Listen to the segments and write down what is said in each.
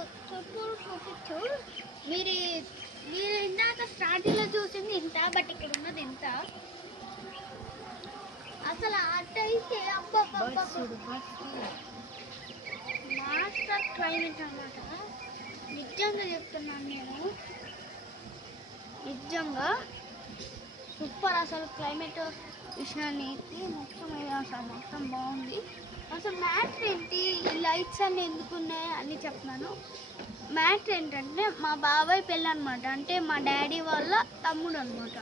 చుట్టూ చూపించు. మీరు మీరు ఇందాక స్టార్టింగ్లో చూసింది ఇంత బట్ ఇక్కడ ఉన్నది ఇంత. అసలు అట్టయితే మాస్టర్ క్లైమేట్ అన్నమాట. నిజంగా చెప్తున్నాను నేను. నిజంగా సూపర్ అసలు క్లైమేట్ విషయాన్ని. మొత్తం మొత్తం బాగుంది. లైట్స్ అన్ని ఎందుకు ఉన్నాయి అని చెప్తున్నాను. మ్యాట్ ఏంటంటే మా బాబాయ్ పెళ్ళి అనమాట అంటే మా డాడీ వాళ్ళ తమ్ముడు అనమాట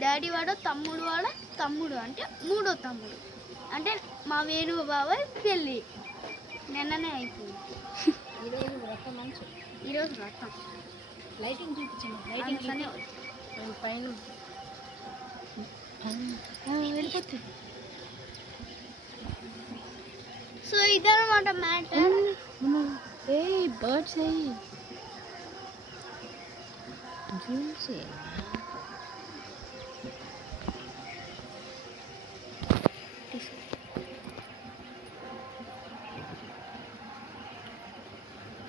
డాడీ వాడు తమ్ముడు వాడ తమ్ముడు అంటే మూడో తమ్ముడు. అంటే మా వేణు బాబాయ్ పెళ్ళి. నిన్ననే అయిపోయింది. ఈరోజు మంచి ఈరోజు రథం లైటింగ్ చూపించండి. లైటింగ్ పైన. వెళ్ళిపోతుంది సో ఇదన్నమాట మ్యాటర్. ఏ బర్డ్స్ అయ్యి జూమ్స్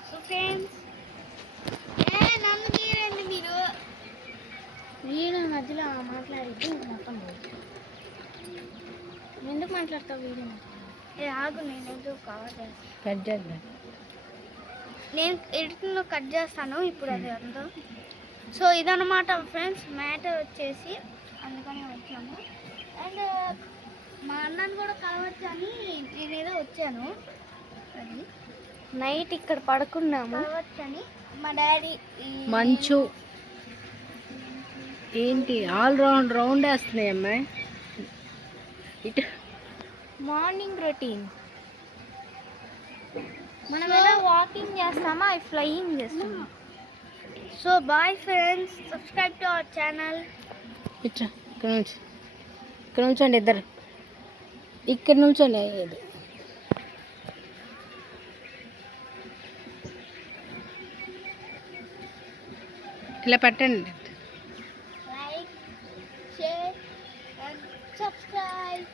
సో ఫ్రెండ్స్ ఏ నన్ను మీరండి మీరు? వీడు మధ్యలో మాట్లాడితే మొత్తం ఎందుకు మాట్లాడతావు వీడియో? నేను కట్ చేద్దాం? ఎడిటింగ్లో కట్ చేస్తాను ఇప్పుడు అది అంతా సో ఇదన్నమాట ఫ్రెండ్స్ మ్యాటర్ వచ్చేసి అందుకని వచ్చాము. అండ్ మా అన్నని కూడా కలవచ్చు అని నేనేదో వచ్చాను. అది. నైట్ ఇక్కడ పడుకున్నాము. కలవచ్చు అని మా డాడీ మంచు. ఏంటి? ఆల్ రౌండ్ రౌండ్ వేస్తున్నాయి అమ్మాయి. Morning routine. మనం ఎలా వాకింగ్ చేస్తామా? అవి ఫ్లయింగ్ చేస్తామా so bye friends subscribe to our channel ఇట్లా ఇక్కడ నుంచి. ఇక్కడ నుంచోండి ఇద్దరు. ఇక్కడ నుంచోండి అయ్యేది ఇలా పెట్టండి. Like share and subscribe